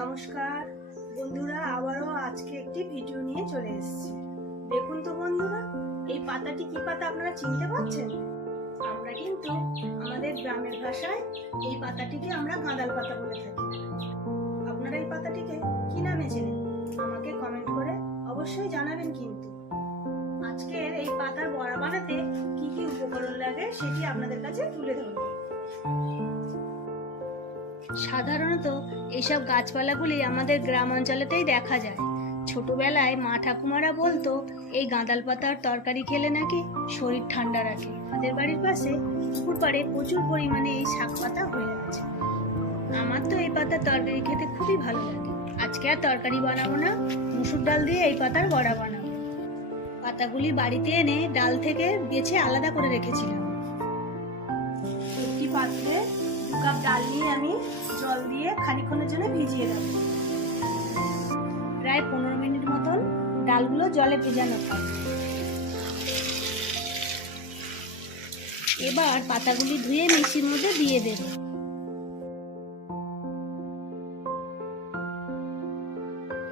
নমস্কার বন্ধুরা, আবারও আজকে একটি ভিডিও নিয়ে চলে এসেছি। দেখুন তো বন্ধুরা, এই পাতাটি কি পাতা আপনারা চিনতে পারছেন? আমরা কিন্তু আমাদের গ্রামের ভাষায় এই পাতাটিকে আমরা গাঁদাল পাতা বলে থাকি। আপনারা এই পাতাটিকে কি নামে চেনেন আমাকে কমেন্ট করে অবশ্যই জানাবেন। কিন্তু আজকের এই পাতার বড়া বানাতে কি কি উপকরণ লাগে সেটি আপনাদের কাছে তুলে ধরব। সাধারণত এইসব গাছপালাগুলি আমাদের গ্রাম অঞ্চলেতেই দেখা যায়। ছোটবেলায় মা ঠাকুমারা বলতো এই গাঁদাল পাতার তরকারি খেলে নাকি শরীর ঠান্ডা রাখে। আমাদের বাড়ির পাশে পুকুর পাড়ে প্রচুর পরিমাণে এই শাক পাতা হয়ে আছে। আমার তো এই পাতার তরকারি খেতে খুবই ভালো লাগে। আজকে আর তরকারি বানাবো না, মুসুর ডাল দিয়ে এই পাতার বড়া বানাবো। পাতাগুলি বাড়িতে এনে ডাল থেকে বেছে আলাদা করে রেখেছিলাম। একটি পাত্রে 2 কাপ ডাল নিয়ে আমি জল দিয়ে খানিকক্ষণের জন্য ভিজিয়ে রাখবো। প্রায় 15 মিনিট মতন ডালগুলো জলে ভেজানো থাকবে। এবার পাতাগুলি ধুয়ে মিক্সির মধ্যে দিয়ে দেব।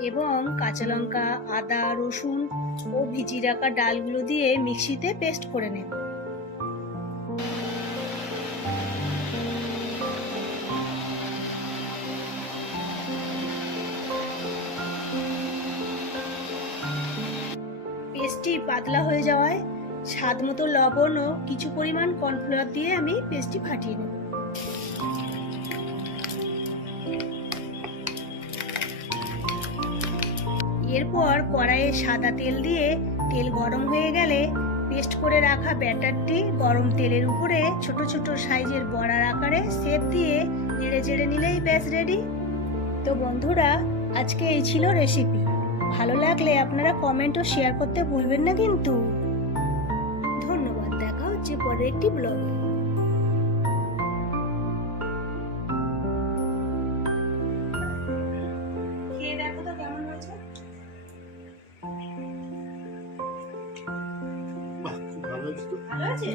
এবং কাঁচা লঙ্কা, আদা, রসুন ও ভিজিয়ে রাখা ডালগুলো দিয়ে মিক্সিতে পেস্ট করে নেব। পেস্টটি পাতলা হয়ে যাওয়ায় স্বাদ মতো লবণ ও কিছু পরিমাণ কর্নফ্লাওয়ার দিয়ে আমি পেস্টটি ফাটিয়ে নেব। এরপর কড়াইয়ে সাদা তেল দিয়ে তেল গরম হয়ে গেলে পেস্ট করে রাখা ব্যাটারটি গরম তেলের উপরে ছোট ছোট সাইজের বড়ার আকারে শেপ দিয়ে নেড়ে চেড়ে নিলেই ব্যাস রেডি। তো বন্ধুরা, আজকে এই ছিল রেসিপি। ভালো লাগলে আপনারা কমেন্ট ও শেয়ার করতে ভুলবেন না কিন্তু। ধন্যবাদ, দেখা হচ্ছে পরের একটি ব্লগে। খেয়ে দেখো তো কেমন হয়েছে। ভালো আছে?